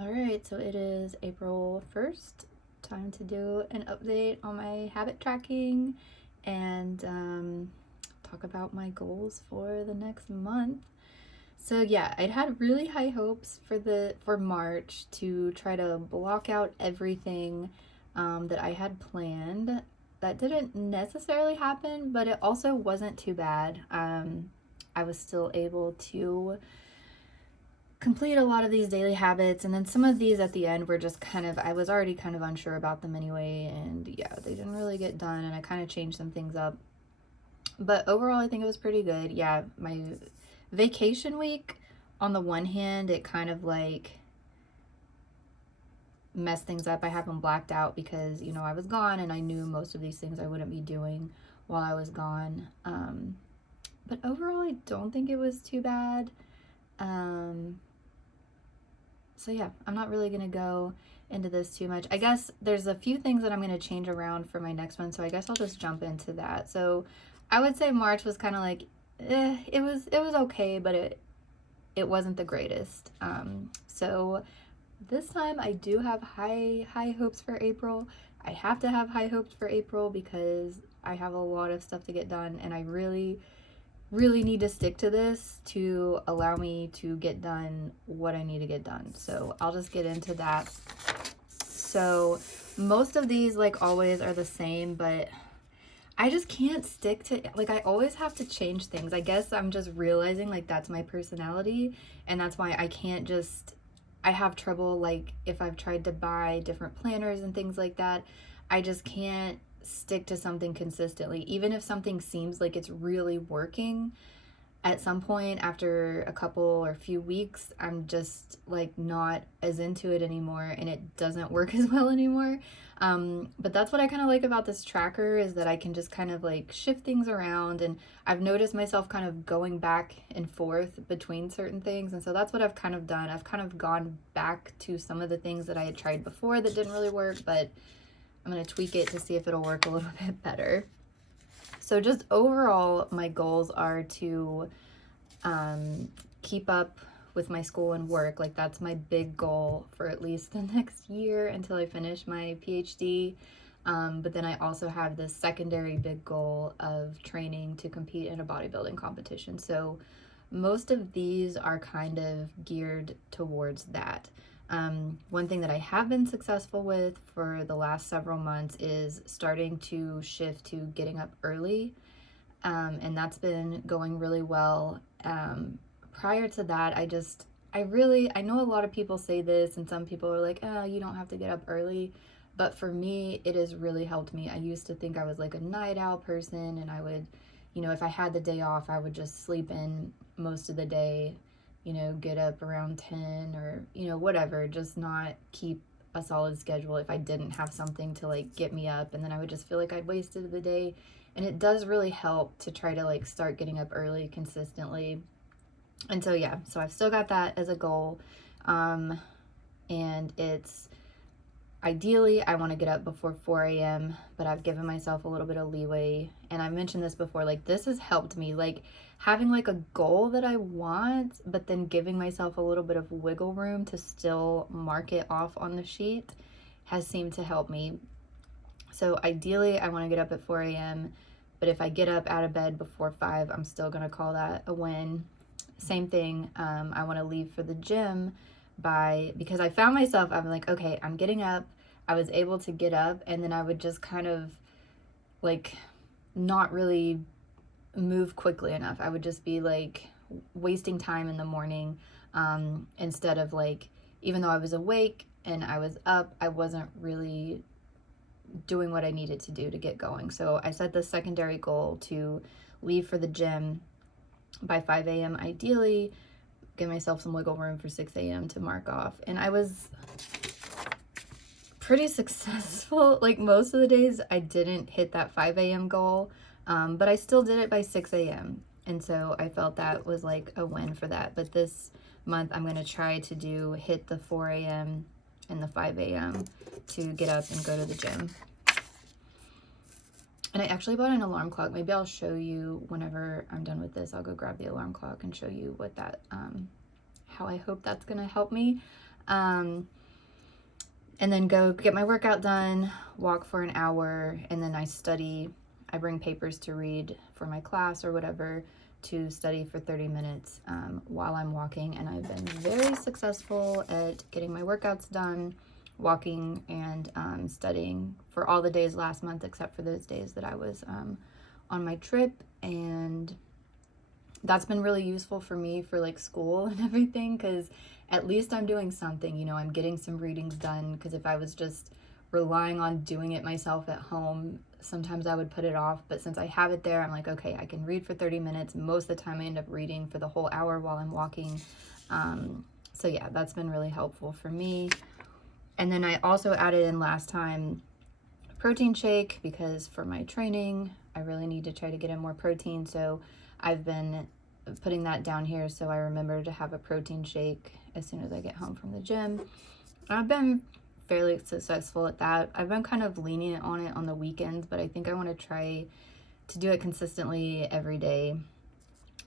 All right, so it is April 1st. Time to do an update on my habit tracking and talk about my goals for the next month. So yeah, I'd had really high hopes for March to try to block out everything that I had planned. That didn't necessarily happen, but it also wasn't too bad. I was still able to complete a lot of these daily habits, and then some of these at the end were just kind of, I was already kind of unsure about them anyway, and yeah, they didn't really get done, and I kind of changed some things up. But overall, I think it was pretty good. Yeah, my vacation week, on the one hand, it kind of like messed things up. I have them blacked out because, I was gone and I knew most of these things I wouldn't be doing while I was gone. But overall, I don't think it was too bad. So yeah, I'm not really going to go into this too much. I guess there's a few things that I'm going to change around for my next one, so I guess I'll just jump into that. So I would say March was kind of like, it was okay, but it wasn't the greatest. So this time I do have high hopes for April. I have to have high hopes for April because I have a lot of stuff to get done, and I really need to stick to this to allow me to get done what I need to get done. So I'll just get into that. So most of these, like always, are the same, but I just can't stick to, like, I always have to change things. I guess I'm just realizing like that's my personality, and that's why I can't just, I have trouble, like if I've tried to buy different planners and things like that, I just can't stick to something consistently. Even if something seems like it's really working, at some point after a couple or few weeks, I'm just like not as into it anymore, and it doesn't work as well anymore. But that's what I kind of like about this tracker, is that I can just kind of like shift things around, and I've noticed myself kind of going back and forth between certain things, and so that's what I've kind of done. I've kind of gone back to some of the things that I had tried before that didn't really work, but I'm going to tweak it to see if it'll work a little bit better. So just overall, my goals are to keep up with my school and work. Like that's my big goal for at least the next year until I finish my PhD. But then I also have this secondary big goal of training to compete in a bodybuilding competition. So most of these are kind of geared towards that. One thing that I have been successful with for the last several months is starting to shift to getting up early, and that's been going really well. Prior to that, I know a lot of people say this, and some people are like, oh, you don't have to get up early. But for me, it has really helped me. I used to think I was like a night owl person, and I would, if I had the day off, I would just sleep in most of the day, get up around 10 or, whatever, just not keep a solid schedule if I didn't have something to like get me up. And then I would just feel like I'd wasted the day. And it does really help to try to like start getting up early consistently. And so, yeah, so I've still got that as a goal. And it's ideally, I want to get up before 4 a.m., but I've given myself a little bit of leeway. And I mentioned this before, like this has helped me, like having like a goal that I want, but then giving myself a little bit of wiggle room to still mark it off on the sheet has seemed to help me. So ideally, I want to get up at 4 a.m., but if I get up out of bed before 5, I'm still going to call that a win. Same thing, I want to leave for the gym because I found myself, I'm like, okay, I'm getting up. I was able to get up, and then I would just kind of like not really move quickly enough. I would just be like wasting time in the morning, instead of like, even though I was awake and I was up, I wasn't really doing what I needed to do to get going. So I set the secondary goal to leave for the gym by 5 a.m. ideally, give myself some wiggle room for 6 a.m. to mark off. And I was pretty successful. Like most of the days I didn't hit that 5 a.m. goal, but I still did it by 6 a.m. And so I felt that was like a win for that. But this month I'm going to try to hit the 4 a.m. and the 5 a.m. to get up and go to the gym. And I actually bought an alarm clock. Maybe I'll show you whenever I'm done with this. I'll go grab the alarm clock and show you what that, how I hope that's going to help me. And then go get my workout done, walk for an hour, and then I study. I bring papers to read for my class or whatever, to study for 30 minutes while I'm walking. And I've been very successful at getting my workouts done, walking, and studying for all the days last month, except for those days that I was on my trip. And that's been really useful for me for like school and everything, because at least I'm doing something, you know, I'm getting some readings done. Because if I was just relying on doing it myself at home, sometimes I would put it off. But since I have it there, I'm like, okay, I can read for 30 minutes. Most of the time I end up reading for the whole hour while I'm walking. So yeah, that's been really helpful for me. And then I also added in last time a protein shake, because for my training, I really need to try to get in more protein. So I've been putting that down here so I remember to have a protein shake as soon as I get home from the gym. I've been fairly successful at that. I've been kind of lenient on it on the weekends, but I think I want to try to do it consistently every day.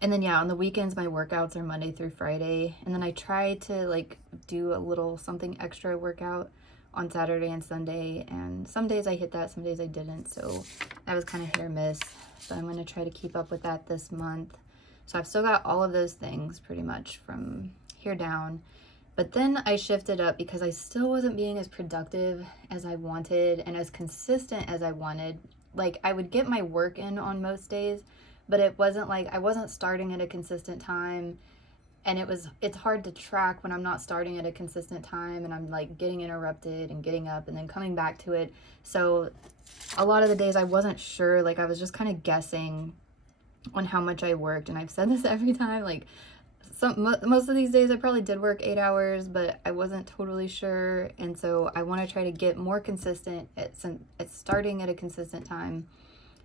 And then yeah, on the weekends my workouts are Monday through Friday, and then I try to like do a little something extra workout on Saturday and Sunday, and some days I hit that, some days I didn't, so that was kind of hit or miss. So I'm going to try to keep up with that this month. So I've still got all of those things pretty much from here down. But then I shifted up because I still wasn't being as productive as I wanted and as consistent as I wanted. Like, I would get my work in on most days, but it wasn't like I wasn't starting at a consistent time. And it's hard to track when I'm not starting at a consistent time and I'm like getting interrupted and getting up and then coming back to it. So a lot of the days I wasn't sure, like I was just kind of guessing on how much I worked. And I've said this every time, like most of these days I probably did work 8 hours, but I wasn't totally sure. And so I want to try to get more consistent at starting at a consistent time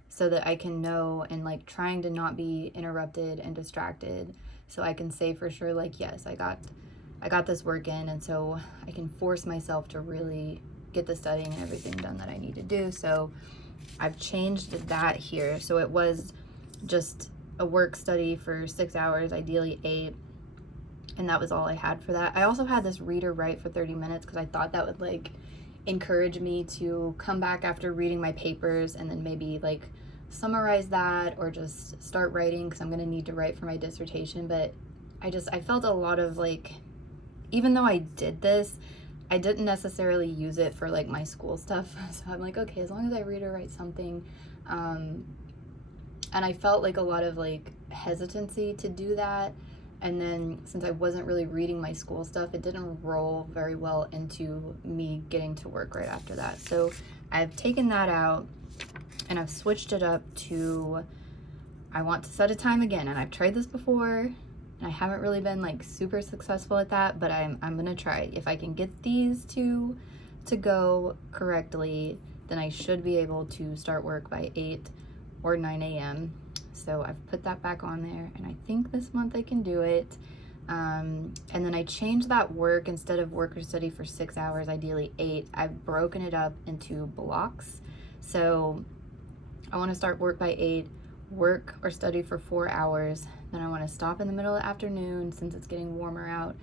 so that I can know, and like trying to not be interrupted and distracted, so I can say for sure, like, yes, I got this work in, and so I can force myself to really get the studying and everything done that I need to do. So I've changed that here. So it was just a work study for 6 hours, ideally 8, and that was all I had for that. I also had this read or write for 30 minutes because I thought that would like encourage me to come back after reading my papers and then maybe like summarize that or just start writing, because I'm going to need to write for my dissertation. But I felt a lot of like, even though I did this, I didn't necessarily use it for like my school stuff. So I'm like, okay, as long as I read or write something. And I felt like a lot of like hesitancy to do that. And then since I wasn't really reading my school stuff, it didn't roll very well into me getting to work right after that. So I've taken that out and I've switched it up to, I want to set a time again. And I've tried this before and I haven't really been like super successful at that, but I'm gonna try. If I can get these two to go correctly, then I should be able to start work by 8 or 9 a.m. So I've put that back on there, and I think this month I can do it. And then I changed that work, instead of work or study for 6 hours, ideally 8, I've broken it up into blocks. So I want to start work by 8, work or study for 4 hours. Then I want to stop in the middle of the afternoon since it's getting warmer out,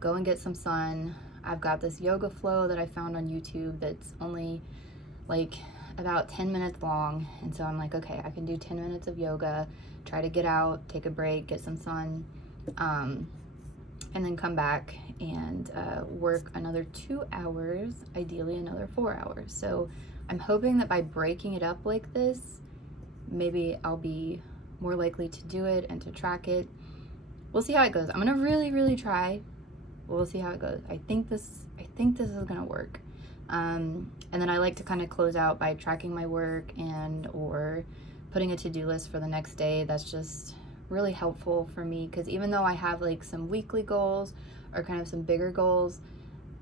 go and get some sun. I've got this yoga flow that I found on YouTube that's only like about 10 minutes long, and so I'm like, okay, I can do 10 minutes of yoga, try to get out, take a break, get some sun, and then come back and work another 2 hours, ideally another 4 hours. So I'm hoping that by breaking it up like this, maybe I'll be more likely to do it and to track it. We'll see how it goes. I'm gonna really try. We'll see how it goes. I think this is gonna work. And then I like to kind of close out by tracking my work and or putting a to-do list for the next day. That's just really helpful for me, because even though I have like some weekly goals or kind of some bigger goals,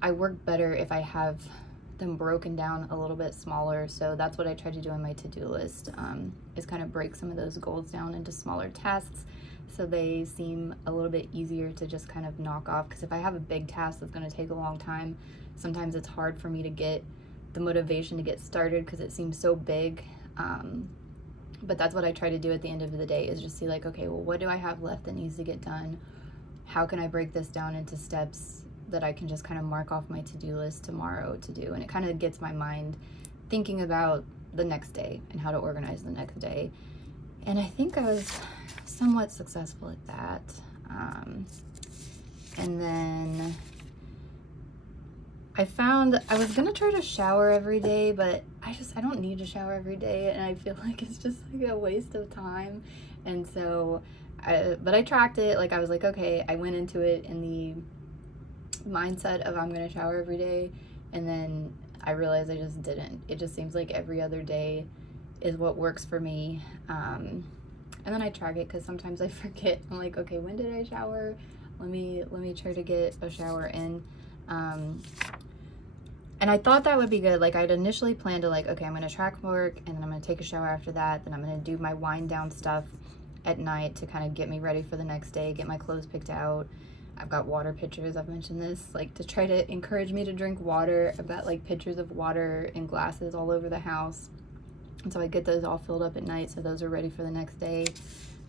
I work better if I have them broken down a little bit smaller. So that's what I try to do on my to-do list, is kind of break some of those goals down into smaller tasks so they seem a little bit easier to just kind of knock off. Because if I have a big task that's going to take a long time, sometimes it's hard for me to get the motivation to get started because it seems so big. But that's what I try to do at the end of the day, is just see like, okay, well, what do I have left that needs to get done? How can I break this down into steps that I can just kind of mark off my to-do list tomorrow to do. And it kind of gets my mind thinking about the next day and how to organize the next day. And I think I was somewhat successful at that. And then I found I was gonna try to shower every day, but I don't need to shower every day, and I feel like it's just like a waste of time. And so but I tracked it. Like, I was like, okay, I went into it in the mindset of I'm gonna shower every day, and then I realized I just didn't. It just seems like every other day is what works for me. And then I track it because sometimes I forget. I'm like, okay, when did I shower? Let me try to get a shower in. And I thought that would be good. Like, I'd initially planned to, like, okay, I'm gonna track work, and then I'm gonna take a shower after that. Then I'm gonna do my wind down stuff at night to kind of get me ready for the next day, get my clothes picked out. I've got water pitchers, I've mentioned this, like, to try to encourage me to drink water. I've got like pitchers of water in glasses all over the house. And so I get those all filled up at night, so those are ready for the next day.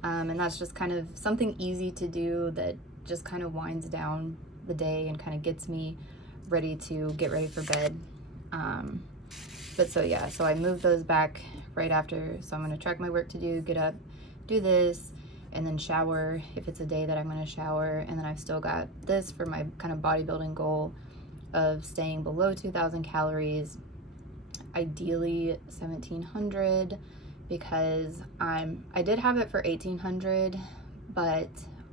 And that's just kind of something easy to do that just kind of winds down the day and kind of gets me ready to get ready for bed. But so yeah, so I moved those back right after. So I'm gonna track my work to do, get up, do this, and then shower if it's a day that I'm gonna shower. And then I've still got this for my kind of bodybuilding goal of staying below 2,000 calories, ideally 1,700, because I did have it for 1,800, but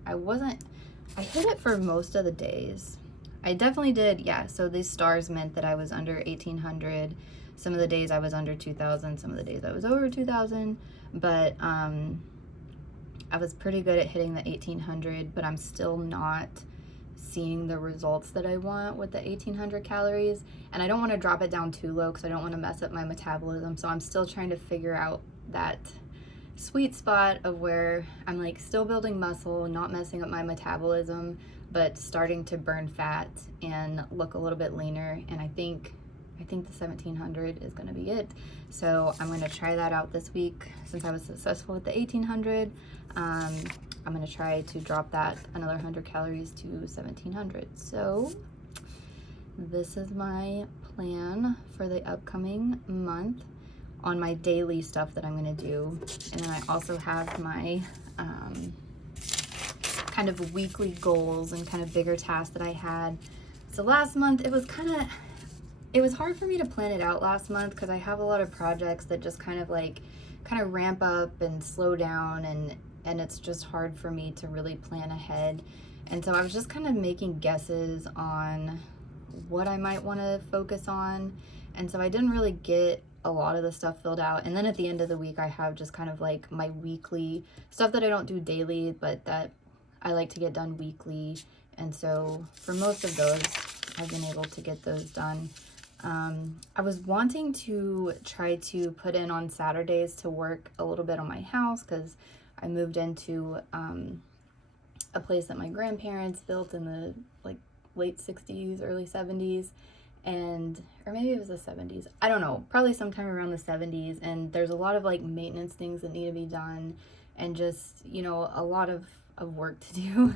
I hit it for most of the days. I definitely did, yeah. So these stars meant that I was under 1,800. Some of the days I was under 2,000, some of the days I was over 2,000, but I was pretty good at hitting the 1,800, but I'm still not seeing the results that I want with the 1,800 calories. And I don't want to drop it down too low because I don't want to mess up my metabolism. So I'm still trying to figure out that sweet spot of where I'm like still building muscle, not messing up my metabolism, but starting to burn fat and look a little bit leaner. And I think the 1,700 is going to be it. So I'm going to try that out this week. Since I was successful with the 1,800, I'm going to try to drop that another 100 calories to 1,700. So this is my plan for the upcoming month on my daily stuff that I'm going to do. And then I also have my kind of weekly goals and kind of bigger tasks that I had. So last month it was hard for me to plan it out last month because I have a lot of projects that just kind of ramp up and slow down, and it's just hard for me to really plan ahead. And so I was just kind of making guesses on what I might want to focus on. And so I didn't really get a lot of the stuff filled out. And then at the end of the week, I have just kind of like my weekly stuff that I don't do daily, but that I like to get done weekly. And so for most of those, I've been able to get those done. I was wanting to try to put in on Saturdays to work a little bit on my house because I moved into a place that my grandparents built in the like late 60s, early 70s, or maybe it was the 70s. I don't know, probably sometime around the 70s. And there's a lot of like maintenance things that need to be done and just, you know, a lot of work to do.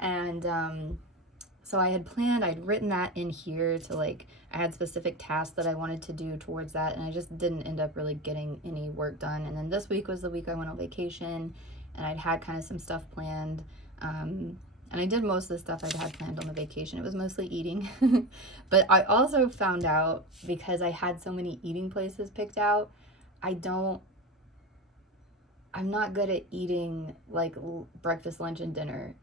And so I had planned, I'd written that in here to like, I had specific tasks that I wanted to do towards that, and I just didn't end up really getting any work done. And then this week was the week I went on vacation, and I'd had kind of some stuff planned. And I did most of the stuff I'd had planned on the vacation. It was mostly eating. But I also found out, because I had so many eating places picked out, I'm not good at eating like breakfast, lunch, and dinner.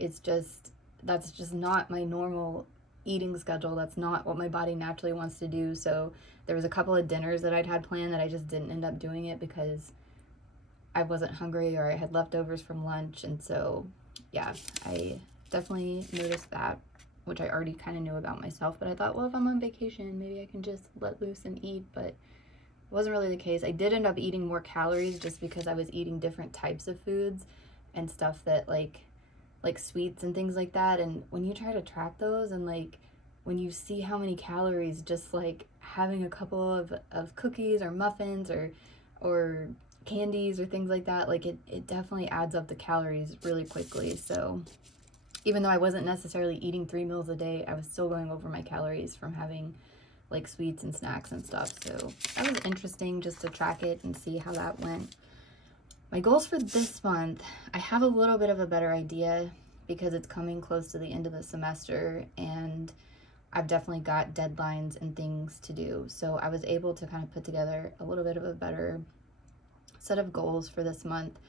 That's just not my normal eating schedule. That's not what my body naturally wants to do. So there was a couple of dinners that I'd had planned that I just didn't end up doing it because I wasn't hungry or I had leftovers from lunch. And so, yeah, I definitely noticed that, which I already kind of knew about myself. But I thought, well, if I'm on vacation, maybe I can just let loose and eat. But it wasn't really the case. I did end up eating more calories just because I was eating different types of foods and stuff that like sweets and things like that. And when you try to track those and like when you see how many calories just like having a couple of cookies or muffins or candies or things like that, like it definitely adds up the calories really quickly. So even though I wasn't necessarily eating 3 meals a day, I was still going over my calories from having like sweets and snacks and stuff. So that was interesting just to track it and see how that went. My goals for this month, I have a little bit of a better idea because it's coming close to the end of the semester and I've definitely got deadlines and things to do. So I was able to kind of put together a little bit of a better set of goals for this month.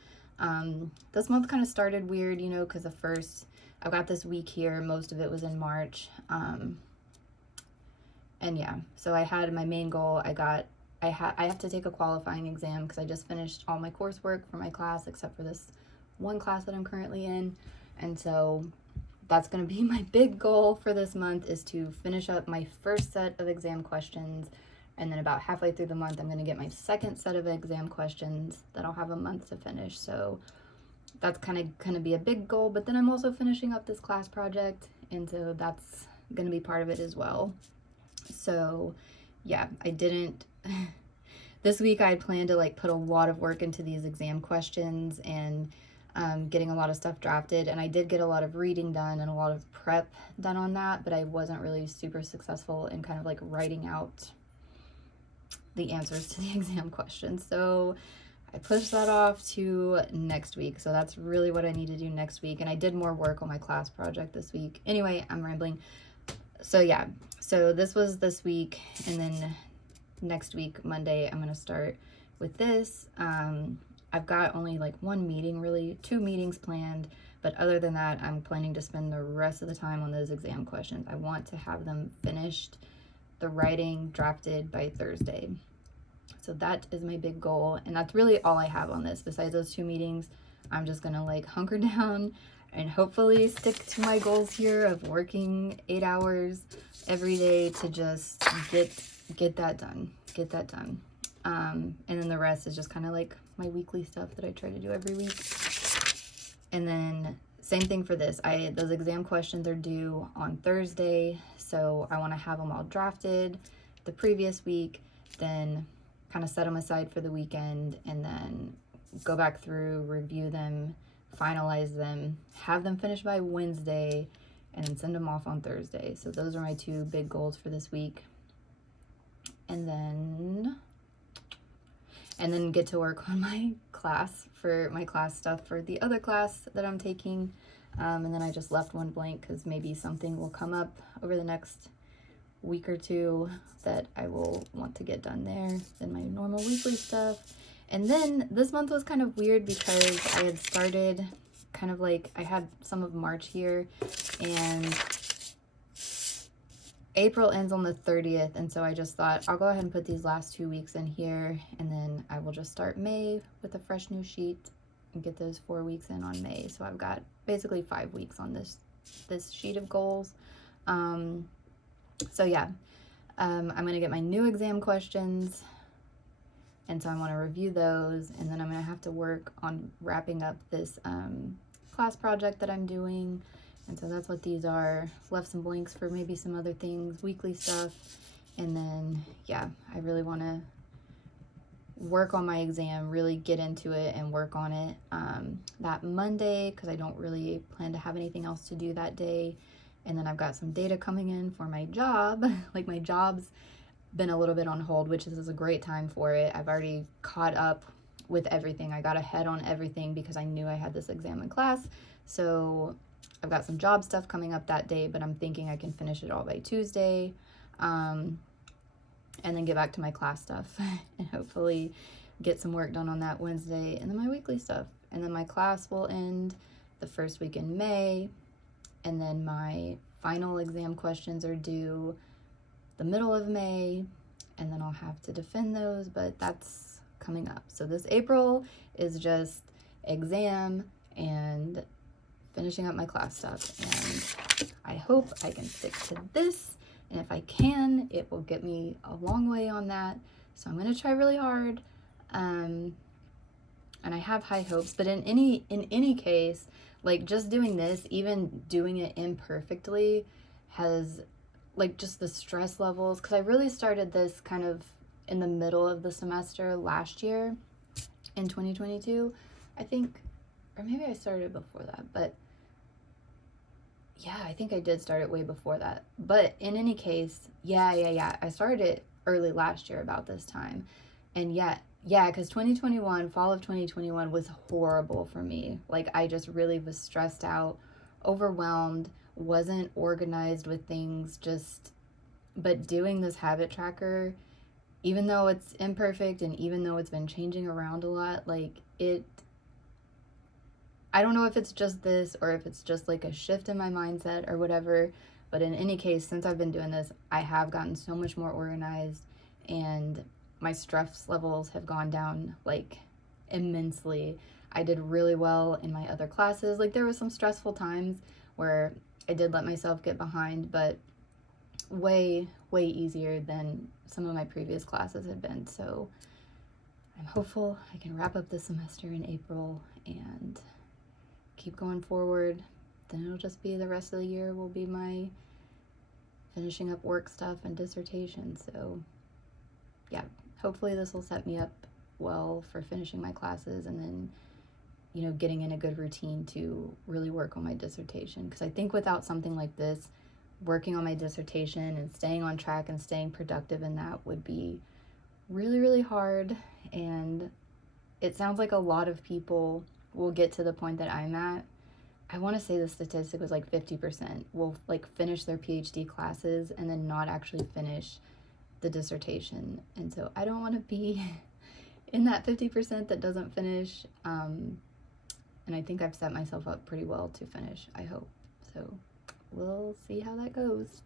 This month kind of started weird, you know, because I've got this week here, most of it was in March. And yeah, so I had my main goal. I have to take a qualifying exam because I just finished all my coursework for my class except for this one class that I'm currently in. And so that's going to be my big goal for this month, is to finish up my first set of exam questions. And then about halfway through the month, I'm going to get my second set of exam questions that I'll have a month to finish. So that's kind of going to be a big goal. But then I'm also finishing up this class project, and so that's going to be part of it as well. So yeah, this week I had planned to like put a lot of work into these exam questions and getting a lot of stuff drafted, and I did get a lot of reading done and a lot of prep done on that, but I wasn't really super successful in kind of like writing out the answers to the exam questions. So I pushed that off to next week. So that's really what I need to do next week. And I did more work on my class project this week. Anyway, I'm rambling. So yeah, so this was this week, and then next week, Monday, I'm going to start with this. I've got only like one meeting, really 2 meetings planned, but other than that, I'm planning to spend the rest of the time on those exam questions. I want to have them finished, the writing drafted by Thursday. So that is my big goal, and that's really all I have on this. Besides those 2 meetings, I'm just gonna like hunker down and hopefully stick to my goals here of working 8 hours every day to just get that done. And then the rest is just kind of like my weekly stuff that I try to do every week. And then same thing for this. Those exam questions are due on Thursday, so I want to have them all drafted the previous week, then kind of set them aside for the weekend, and then go back through, review them, finalize them, have them finished by Wednesday, and then send them off on Thursday. So those are my 2 big goals for this week. And then get to work on my class stuff for the other class that I'm taking. And then I just left one blank because maybe something will come up over the next week or 2 that I will want to get done there than my normal weekly stuff. And then this month was kind of weird because I had started kind of like, I had some of March here, and April ends on the 30th, and so I just thought I'll go ahead and put these last 2 weeks in here, and then I will just start May with a fresh new sheet and get those 4 weeks in on May. So I've got basically 5 weeks on this sheet of goals. So yeah, I'm gonna get my new exam questions, and so I want to review those, and then I'm gonna have to work on wrapping up this class project that I'm doing. And so that's what these are. Left some blanks for maybe some other things, weekly stuff. And then, yeah, I really want to work on my exam, really get into it and work on it that Monday, because I don't really plan to have anything else to do that day. And then I've got some data coming in for my job. Like, my job's been a little bit on hold, which is a great time for it. I've already caught up with everything. I got ahead on everything because I knew I had this exam in class. So I've got some job stuff coming up that day, but I'm thinking I can finish it all by Tuesday, and then get back to my class stuff and hopefully get some work done on that Wednesday, and then my weekly stuff. And then my class will end the first week in May, and then my final exam questions are due the middle of May, and then I'll have to defend those, but that's coming up. So this April is just exam and finishing up my class stuff, and I hope I can stick to this, and if I can, it will get me a long way on that. So I'm going to try really hard, and I have high hopes. But in any case, like, just doing this, even doing it imperfectly, has like just the stress levels, because I really started this kind of in the middle of the semester last year in 2022, I think, or maybe I started before that, but Yeah, I think I did start it way before that. But in any case, yeah. I started it early last year about this time. And yeah, because 2021, fall of 2021 was horrible for me. Like, I just really was stressed out, overwhelmed, wasn't organized with things, just, but doing this habit tracker, even though it's imperfect and even though it's been changing around a lot, like, I don't know if it's just this or if it's just like a shift in my mindset or whatever, but in any case, since I've been doing this, I have gotten so much more organized, and my stress levels have gone down like immensely. I did really well in my other classes. Like, there was some stressful times where I did let myself get behind, but way easier than some of my previous classes had been. So I'm hopeful I can wrap up this semester in April and keep going forward. Then it'll just be the rest of the year will be my finishing up work stuff and dissertation. So yeah, hopefully this will set me up well for finishing my classes and then, you know, getting in a good routine to really work on my dissertation. Because I think without something like this, working on my dissertation and staying on track and staying productive in that would be really hard. And it sounds like a lot of people will get to the point that I'm at. I want to say the statistic was like 50% will like finish their PhD classes and then not actually finish the dissertation. And so I don't want to be in that 50% that doesn't finish. And I think I've set myself up pretty well to finish, I hope. So we'll see how that goes.